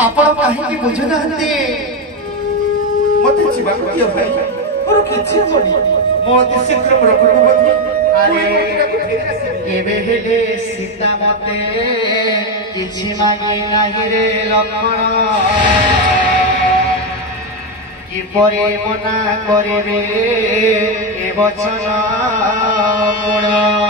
आपण कहीं बुझुना मत जीवा दियो भाई मोर किछि होनी मो अति शीघ्र मोर कुटुंबती अरे केबे हेले सीता मते किछि मागे नाही रे लक्षण कि परे मना करे रे ए वचन गुण।